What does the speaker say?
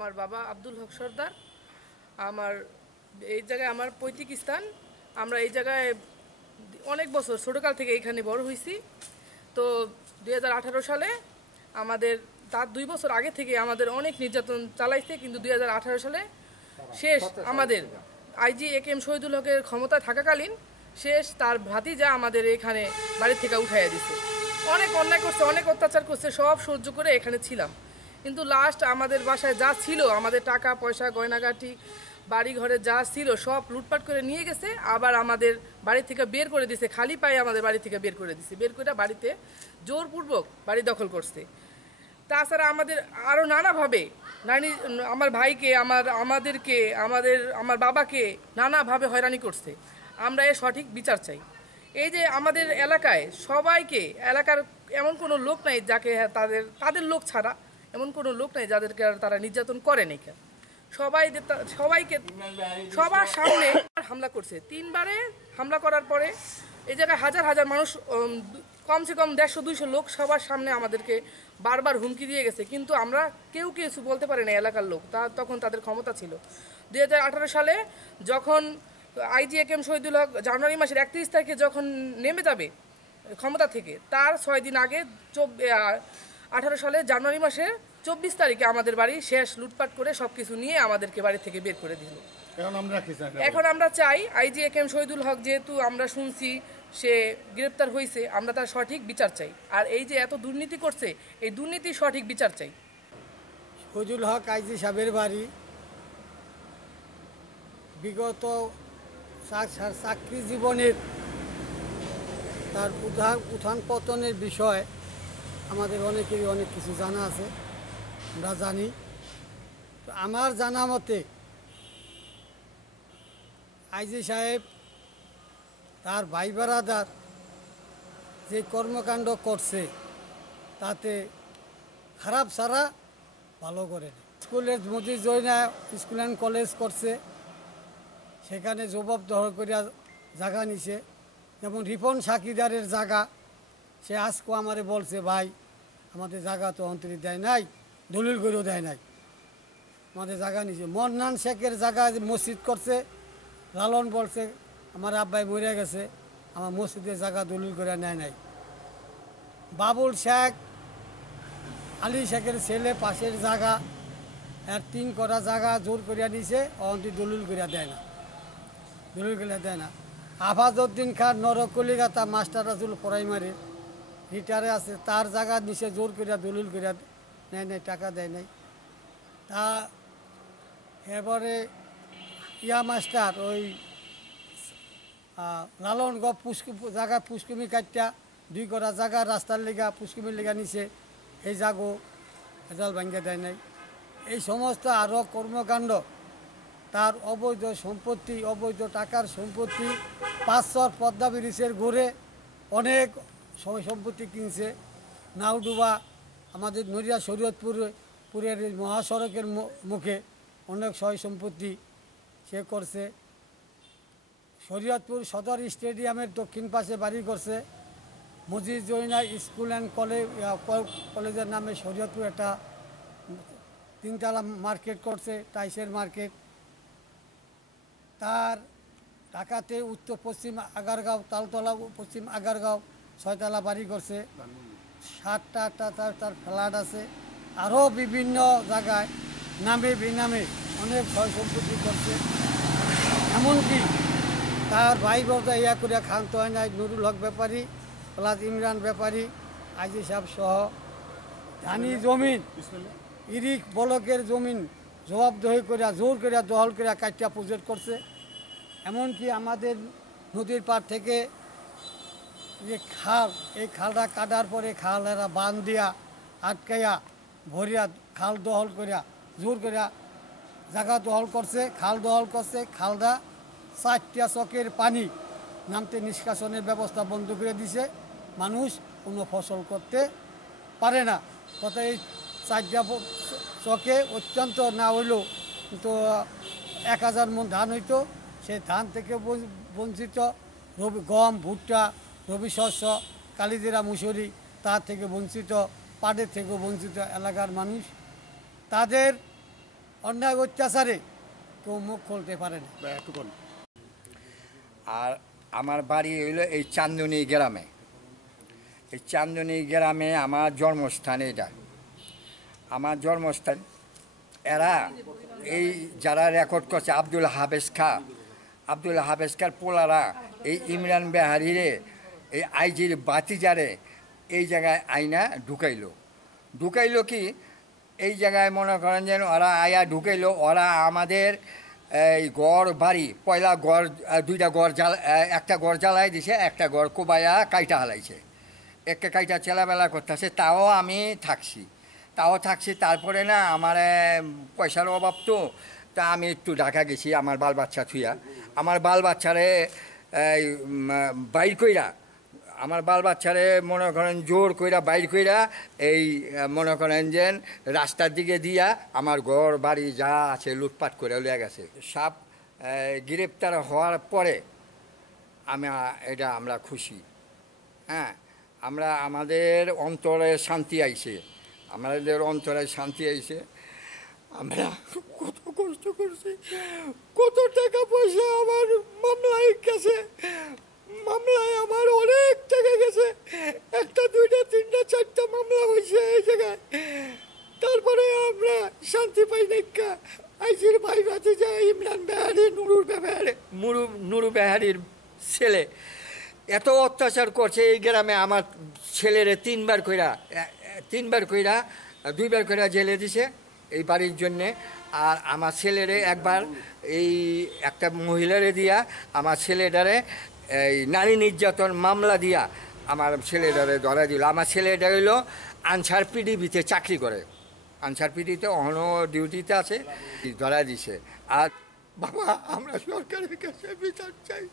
আমার বাবা আব্দুল হক সর্দার। আমার এই জায়গায় আমার পৈতৃক স্থান। আমরা এই জায়গায় অনেক বছর ছোটোকাল থেকে এইখানে বড় হয়েছি। তো 2018 সালে আমাদের তার 2 বছর আগে থেকে আমাদের অনেক নির্যাতন চালাইছে, কিন্তু 2018 সালে শেষ আমাদের আইজি একেএম শহীদুল হকের ক্ষমতায় থাকাকালীন শেষ তার ভাতিজা আমাদের এখানে বাড়ি থেকে উঠাইয়া দিছে। অনেক অন্যায় করছে, অনেক অত্যাচার করছে, সব সহ্য করে এখানে ছিলাম। কিন্তু লাস্ট আমাদের বাসায় যা ছিল, আমাদের টাকা পয়সা গয়নাগাটি বাড়ি ঘরে যা ছিল সব লুটপাট করে নিয়ে গেছে। আবার আমাদের বাড়ি থেকে বের করে দিছে, খালি পায়ে আমাদের বাড়ি থেকে বের করে দিছে। বের করে বাড়িতে জোরপূর্বক বাড়ি দখল করছে। তাছাড়া আমাদের আরও নানাভাবে আমার ভাইকে আমাদেরকে আমার বাবাকে নানাভাবে হয়রানি করছে। আমরা এর সঠিক বিচার চাই। এই যে আমাদের এলাকায় সবাইকে, এলাকার এমন কোনো লোক নাই যাকে তাদের লোক ছাড়া এমন কোনো লোক নাই যাদেরকে তারা নির্যাতন করে নাই। সবাইকে সবার সামনে হামলা করছে। 3বারে হামলা করার পরে এই জায়গায় হাজার হাজার মানুষ, কমসে কম 150-200 লোক সবার সামনে আমাদেরকে বারবার হুমকি দিয়ে গেছে। কিন্তু আমরা কেউ কিছু বলতে পারি না। এলাকার লোক তখন তাদের ক্ষমতা ছিল। 2018 সালে যখন আইজি একেএম শহীদুল হক জানুয়ারি মাসের 31 তারিখে যখন নেমে যাবে ক্ষমতা থেকে, তার 6 দিন আগে 18 সালে জানুয়ারি মাসের 24 তারিখে আমাদের বাড়ি শেষ লুটপাট করে সবকিছু নিয়ে আমাদেরকে বাড়ি থেকে বের করে দিল। এখন আমরা চাই আইজি একেএম শহীদুল হক, যেহেতু আমরা শুনছি সে গ্রেপ্তার হয়েছে, আমরা তার সঠিক বিচার চাই। আর এই যে এত দুর্নীতি করছে, এই দুর্নীতির সঠিক বিচার চাই। শহীদুল হক আইজি সাহেবের বাড়ি বিগত চাকরি জীবনের তার উত্থান পতনের বিষয় আমাদের অনেকেরই অনেক কিছু জানা আছে, আমরা জানি। তো আমার জানা মতে আইজি সাহেব তার ভাই বারাদার যে কর্মকাণ্ড করছে তাতে খারাপ ছাড়া ভালো করে। স্কুলের মধ্যে জয়না স্কুল অ্যান্ড কলেজ করছে, সেখানে জবাবদহ করিয়া জায়গা নিছে। যেমন রিপন সাকিদারের জায়গা, সে আজকেও আমারে বলছে, ভাই আমাদের জায়গা তো অন্তরি দেয় নাই, দলিল করেও দেয় নাই, আমাদের জায়গা নিছে। মন্নান শেখের জায়গা মসজিদ করছে, লালন বলছে আমার আব্বাই মরে গেছে, আমার মসজিদের জায়গা দলিল করে নেয় নাই। বাবুল শেখ, আলী শেখের ছেলে, পাশের জায়গা আর 3 করা জায়গা জোর করিয়া নিছে, অন্তি দলিল করিয়া দেয় না, দলিল করিয়া দেয় না। আফাজউদ্দিন খান নরকলিকাতা মাস্টার রাজুল প্রাইমারি রিটারে আছে, তার জায়গা নিচে জোর করিয়া দলিল করিয়া নেয় নাই, টাকা দেয় নাই। তা এবারে মাস্টার ওই লালনগঞ্জ জায়গা পুষ্কুমি কাটটা 2 করা জায়গা রাস্তার লেগা পুষ্কুমির লেগা নিছে, এই জাগো রেজাল্ট ভাঙ্গে দেয় নাই। এই সমস্ত আরও কর্মকাণ্ড, তার অবৈধ সম্পত্তি, অবৈধ টাকার সম্পত্তি, 500 পদ্মা ব্রিজের ঘুরে অনেক সম্পত্তি কিনছে। নাওডুবা আমাদের নড়িয়া শরীয়তপুরের মহাসড়কের মুখে অনেক সম্পত্তি সে করছে। শরীয়তপুর সদর স্টেডিয়ামের দক্ষিণ পাশে বাড়ি করছে। মজিদ জৈনা স্কুল অ্যান্ড কলেজের নামে শরীয়তপুর একটা 3তলা মার্কেট করছে, টাইসের মার্কেট। তার ঢাকাতে উত্তর পশ্চিম আগারগাঁও, তালতলা পশ্চিম আগারগাঁও 6তলা বাড়ি করছে, 7টা 8টা তার ফ্ল্যাট আছে। আরও বিভিন্ন জায়গায় নামে বেনামে অনেক সম্পত্তি করছে। এমনকি তার ভাই বোনটা ইয়া করিয়া খান্ত হয় নাই, নুরুল হক ব্যাপারী প্লাস ইমরান ব্যাপারী, আইজি সাহেব সহ ধানি জমিন, ইরিক বলকের জমিন জবাবদহি করিয়া জোর করিয়া দখল করিয়া কাটিয়া প্রজেক্ট করছে। এমনকি আমাদের নদীর পাড় থেকে যে খাল, এই খালটা কাটার পরে খালেরা বাঁধ দিয়া আটকাইয়া ভরিয়া খাল দখল করিয়া জোর করিয়া জায়গা দখল করছে, খাল দখল করছে। খালটা 4টা চকের পানি নামতে নিষ্কাশনের ব্যবস্থা বন্ধ করে দিছে, মানুষ কোনো ফসল করতে পারে না। তথা এই 4টা চকে অত্যন্ত না হইলেও তো 1000 মণ ধান হইতো, সেই ধান থেকে বঞ্চিত। গম, ভুট্টা, রবি শস্য, কালিজিরা, মুসুরি তার থেকে বঞ্চিত, পাটের থেকেও বঞ্চিত এলাকার মানুষ। তাদের অন্যায় অত্যাচারে কেউ মুখ খুলতে পারে না। আর আমার বাড়ি হইলো এই চান্দনী গ্রামে। এই চান্দনী গ্রামে আমার জন্মস্থান। এটা আমার জন্মস্থান। এরা এই যারা রেকর্ড করছে আব্দুল হাফেজ খার পোলারা এই ইমরান বেহারিরে এই আইজির বাতিজারে এই জায়গায় আইনা ঢুকাইলো কি এই জায়গায় মনে করেন যেন ওরা আয়া ঢুকাইলো। ওরা আমাদের এই গড় বাড়ি পয়লা গড় দুইটা গড় একটা গড় জ্বালাই দিছে, একটা গড় কোবাইয়া কাইটা হালাইছে, একটা কাইটা চেলাবেলা করতেছে। তাও আমি থাকছি। তারপরে না আমার পয়সার অভাব তো, তা আমি একটু ঢাকা গেছি আমার বাল বাচ্চা থুইয়া। আমার বাল বাচ্চারে বাইর কইরা, আমার বাল বাচ্চারে মনে করেন জোর কইরা বাইর কইরা এই মনে করেন যে রাস্তার দিকে দিয়া আমার ঘর বাড়ি যা আছে লুটপাট করে লইয়া গেছে। সাপ গ্রেপ্তার হওয়ার পরে আমরা খুশি। হ্যাঁ, আমাদের অন্তরে শান্তি আইছে, আমরা কত কষ্ট করছি, কত টাকা পয়সা আমার মামলায় গেছে, মামলায় আমার অনেক টাকা গেছে। একটা দুইটা তিনটা চারটা মামলা হয়েছে এই জায়গায়। তারপরে আমরা শান্তি পাই না। আইজির ভাই বাতি যায় ইমরান বেহারি, নুরু বেহারির ছেলে এত অত্যাচার করছে এই গ্রামে। আমার ছেলেরে তিনবার কইরা 2বার কইরা জেলে দিছে এই বাড়ির জন্যে। আর আমার ছেলেরে একবার এই একটা মহিলারে দিয়া আমার ছেলেটারে এই নারী নির্যাতন মামলা দিয়া আমার ছেলেটারে ধরা দিল। আমার ছেলেটা হইল আনসার পিডিবিতে চাকরি করে, আনসার পিডিতে অহনো ডিউটিতে আছে, ধরা দিছে। আর বাবা আমরা সরকারের কাছে বিচার চাই।